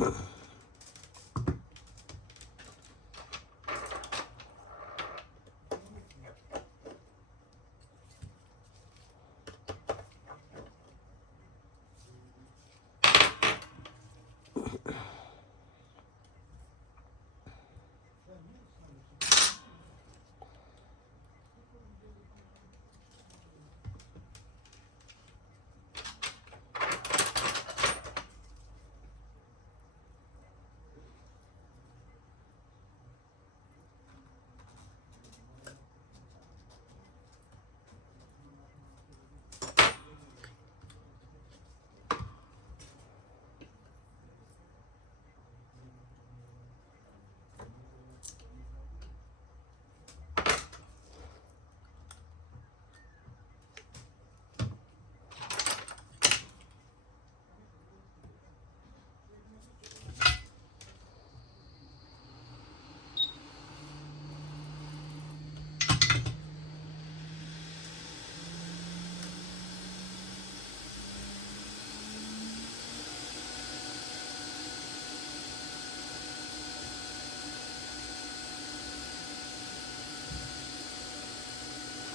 Uh-huh.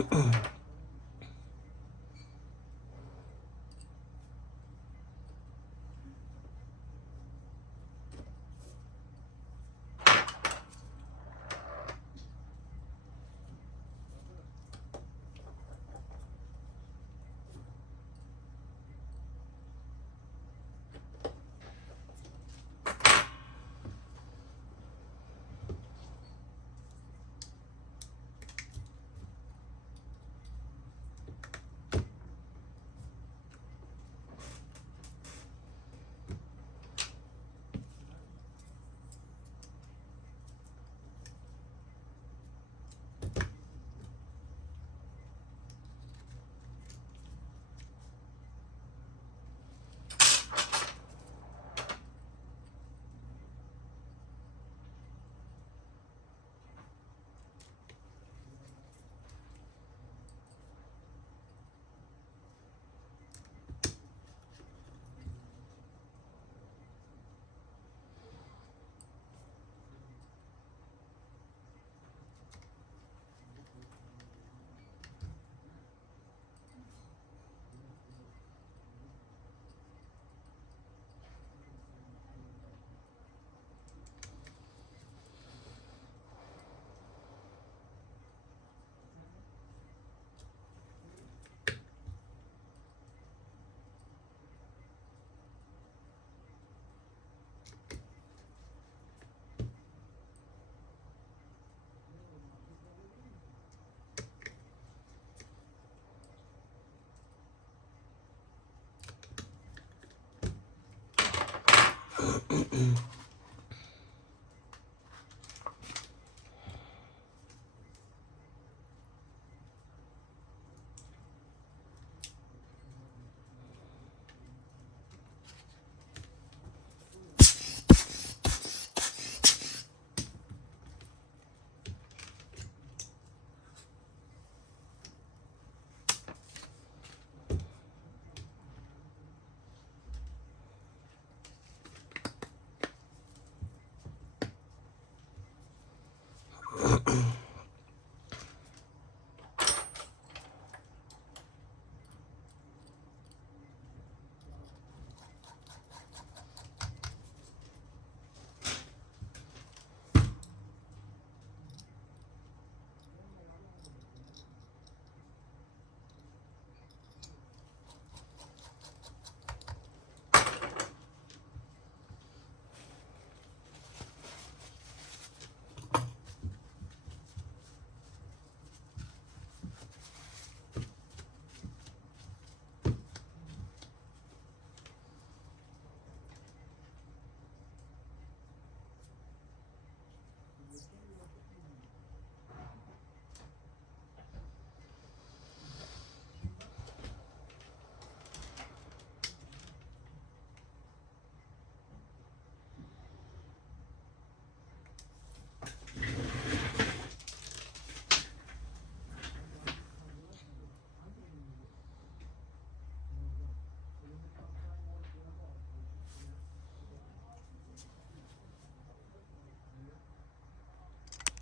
Mm-hmm. mm